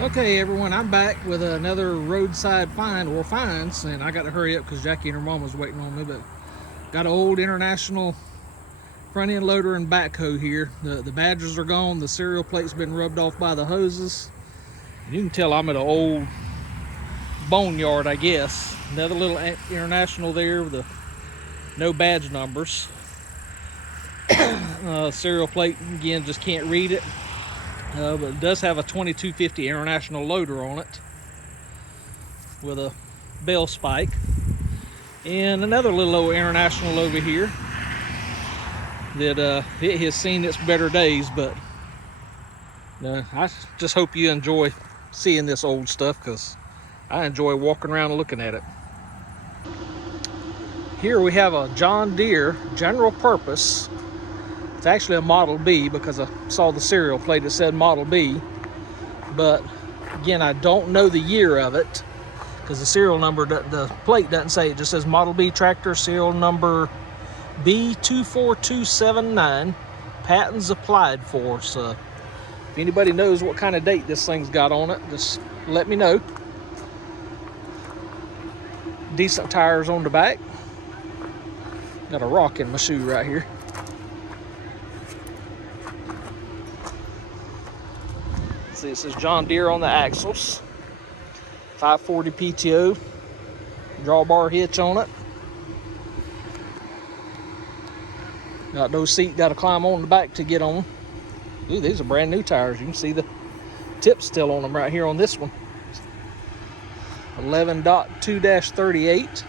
Okay, everyone, I'm back with another roadside find or finds, and I got to hurry up because Jackie and her mom was waiting on me. But got an old International front end loader and backhoe here. The badgers are gone. The serial plate's been rubbed off by the hoses. And you can tell I'm at an old boneyard, I guess. Another little International there with the no badge numbers. Serial plate again, just can't read it. But it does have a 2250 International loader on it with a bell spike. And another little old International over here that it has seen its better days, but I just hope you enjoy seeing this old stuff because I enjoy walking around and looking at it. Here we have a John Deere general purpose. It's actually a Model B because I saw the serial plate that said Model B, but again, I don't know the year of it because the serial number, the plate doesn't say. It just says Model B tractor, serial number B24279, patents applied for. So if anybody knows what kind of date this thing's got on it, just let me know. Decent tires on the back. Got a rock in my shoe right here. See, it says John Deere on the axles. 540 PTO. Drawbar hitch on it. Got no seat, got to climb on the back to get on. Ooh, these are brand new tires. You can see the tips still on them right here on this one. 11.2-38.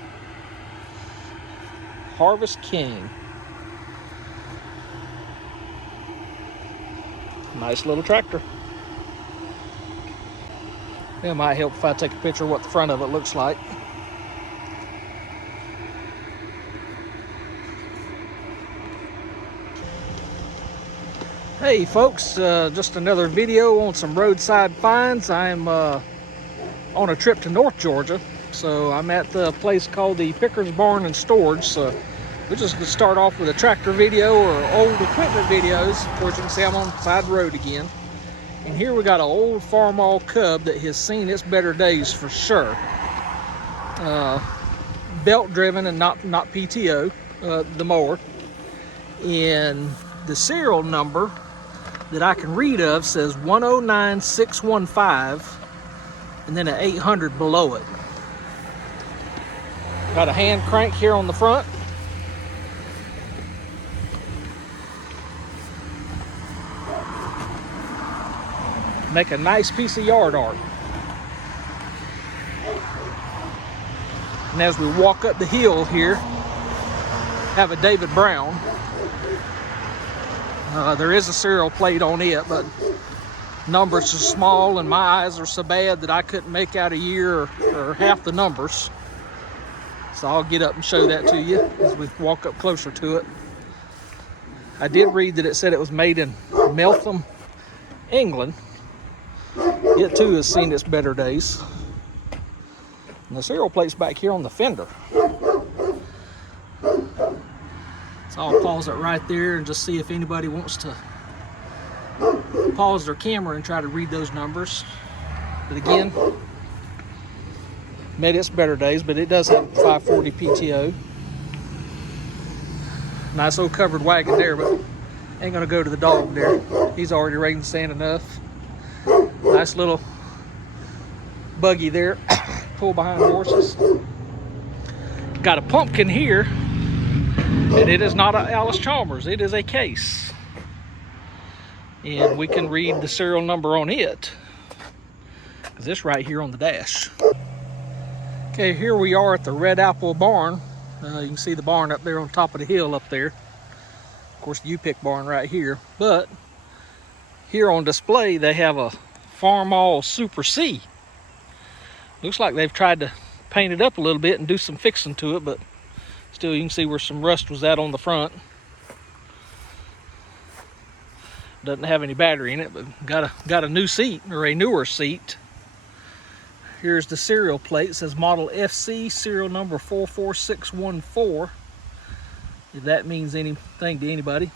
Harvest King. Nice little tractor. It might help if I take a picture of what the front of it looks like. Hey folks, just another video on some roadside finds. I'm on a trip to North Georgia, so I'm at the place called the Pickers Barn and Storage. So we're just gonna start off with a tractor video or old equipment videos. Of course, you can see I'm on the side road again. And here we got an old Farmall Cub that has seen its better days for sure. Belt driven and not PTO, the mower. And the serial number that I can read of says 109615 and then an 800 below it. Got a hand crank here on the front. Make a nice piece of yard art. And as we walk up the hill here, have a David Brown. There is a serial plate on it, but numbers are small and my eyes are so bad that I couldn't make out a year or half the numbers. So I'll get up and show that to you as we walk up closer to it. I did read that it said it was made in Meltham, England. It too has seen its better days. And the serial plate's back here on the fender. So I'll pause it right there and just see if anybody wants to pause their camera and try to read those numbers. But again, made its better days, but it does have 540 PTO. Nice old covered wagon there, but ain't gonna go to the dog there. He's already ready to stand enough. Nice little buggy there, pull behind horses. Got a pumpkin here, and it is not a Allis-Chalmers, it is a Case. And we can read the serial number on it, because it's right here on the dash. Okay, here we are at the Red Apple Barn. You can see the barn up there on top of the hill up there. Of course, the U-Pick barn right here. But here on display, they have a Farmall Super C. Looks like they've tried to paint it up a little bit and do some fixing to it, but still you can see where some rust was at on the front. Doesn't have any battery in it, but got a new seat, or a newer seat. Here's the serial plate. It says Model FC, serial number 44614. If that means anything to anybody.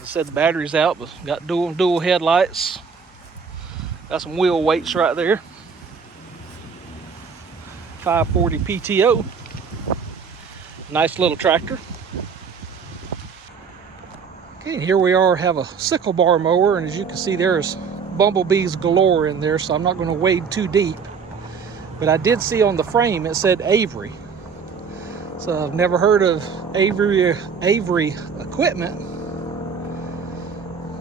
I said the battery's out, but got dual headlights. Got some wheel weights right there. 540 PTO. Nice little tractor. Okay, and here we are, have a sickle bar mower, and as you can see, there's bumblebees galore in there, so I'm not going to wade too deep. But I did see on the frame it said Avery. So I've never heard of Avery equipment,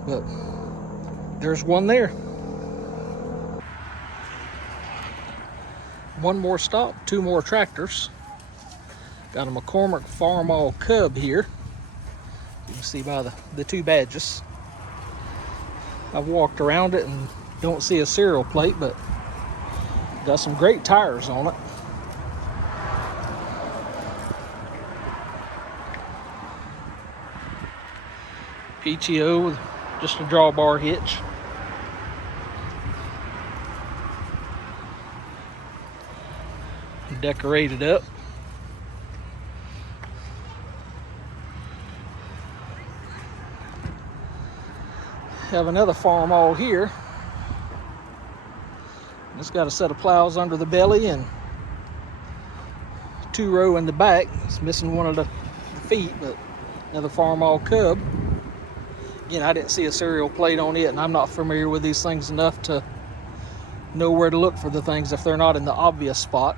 but there's one there. One more stop, two more tractors. Got a McCormick Farmall Cub here. You can see by the two badges. I've walked around it and don't see a serial plate, but got some great tires on it. PTO with just a drawbar hitch. Decorated up. Have another Farmall here. It's got a set of plows under the belly and 2-row in the back. It's missing one of the feet, but another Farmall Cub. Again, I didn't see a serial plate on it, and I'm not familiar with these things enough to know where to look for the things if they're not in the obvious spot.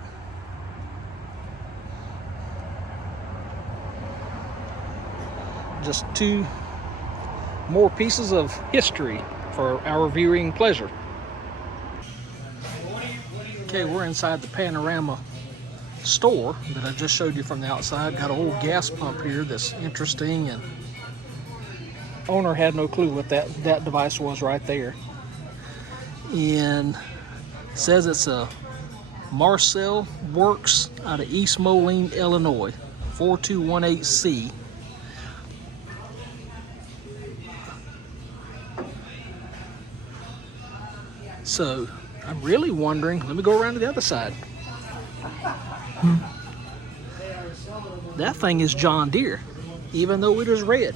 Just two more pieces of history for our viewing pleasure. Okay, we're inside the Panorama store that I just showed you from the outside. Got an old gas pump here that's interesting, and owner had no clue what that device was right there. And it says it's a Marcel Works out of East Moline, Illinois, 4218C. So I'm really wondering, let me go around to the other side. That thing is John Deere, even though it is red.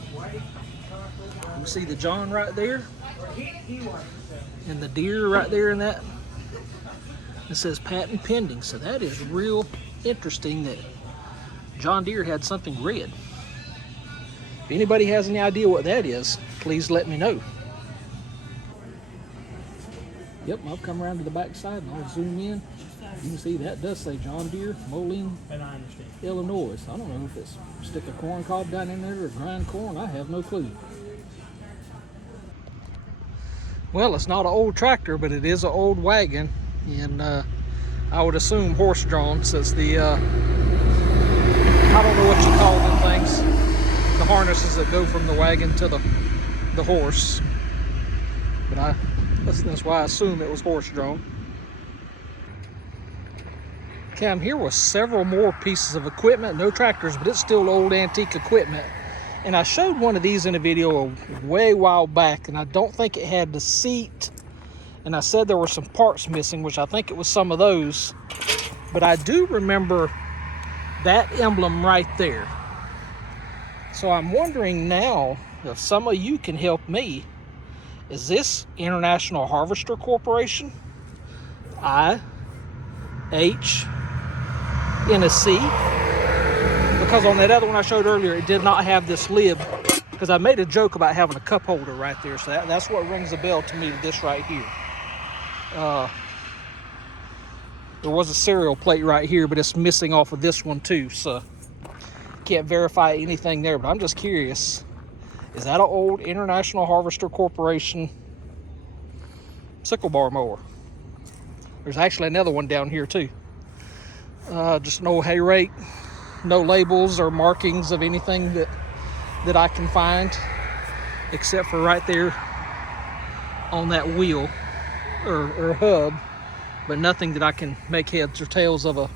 You see the John right there, and the Deere right there in that. It says patent pending, so that is real interesting that John Deere had something red. If anybody has any idea what that is, please let me know. Yep, I'll come around to the back side and I'll zoom in. You can see that does say John Deere, Moline, Illinois. I don't know if it's stick a corn cob down in there or grind corn. I have no clue. Well, it's not an old tractor, but it is an old wagon, and I would assume horse-drawn, since the I don't know what you call them things, the harnesses that go from the wagon to the horse. But that's why I assume it was horse-drawn. Okay, I'm here with several more pieces of equipment. No tractors, but it's still old antique equipment. And I showed one of these in a video a way while back, and I don't think it had the seat. And I said there were some parts missing, which I think it was some of those. But I do remember that emblem right there. So I'm wondering now if some of you can help me. Is this International Harvester Corporation? IHNC? Because on that other one I showed earlier, it did not have this lid, because I made a joke about having a cup holder right there. So that's what rings a bell to me, to this right here. There was a serial plate right here, but it's missing off of this one too. So can't verify anything there, but I'm just curious. Is that an old International Harvester Corporation sickle bar mower? There's actually another one down here too. Just an old hay rake. No labels or markings of anything that I can find, except for right there on that wheel or hub, but nothing that I can make heads or tails of a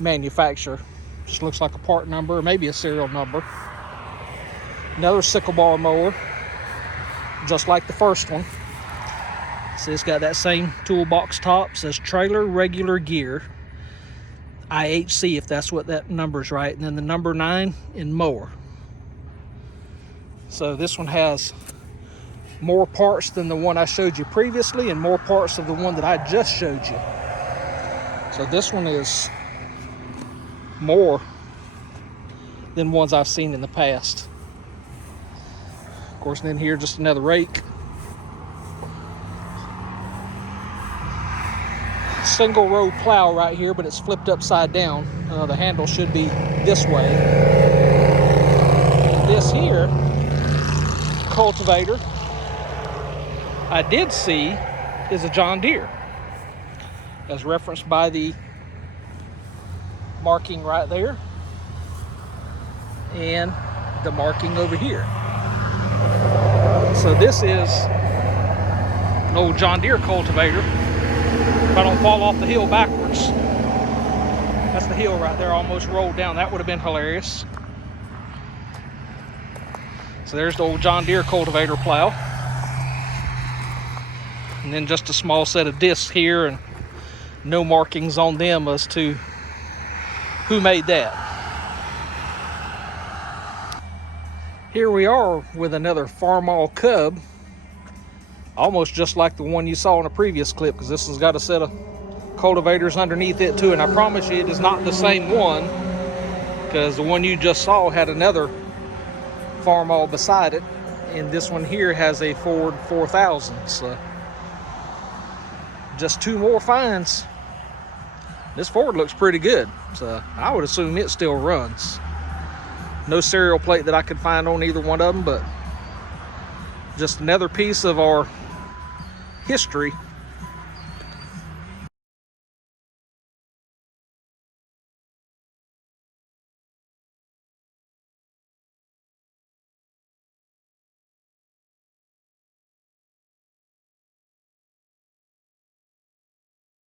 manufacturer. Just looks like a part number or maybe a serial number. Another sickle bar mower, just like the first one. So it's got that same toolbox top. Says trailer regular gear, IHC, if that's what that number's right, and then the number 9 in mower. So this one has more parts than the one I showed you previously and more parts of the one that I just showed you. So this one is more than ones I've seen in the past. Of course, and then here just another rake. Single row plow right here, but it's flipped upside down. The handle should be this way. This here cultivator I did see is a John Deere, as referenced by the marking right there and the marking over here. So this is an old John Deere cultivator. If I don't fall off the hill backwards, that's the hill right there, almost rolled down. That would have been hilarious. So there's the old John Deere cultivator plow. And then just a small set of discs here and no markings on them as to who made that. Here we are with another Farmall Cub, almost just like the one you saw in a previous clip, because this one's got a set of cultivators underneath it too. And I promise you it is not the same one, because the one you just saw had another Farmall beside it, and this one here has a Ford 4000. So just two more finds. This Ford looks pretty good, so I would assume it still runs. No serial plate that I could find on either one of them, but just another piece of our history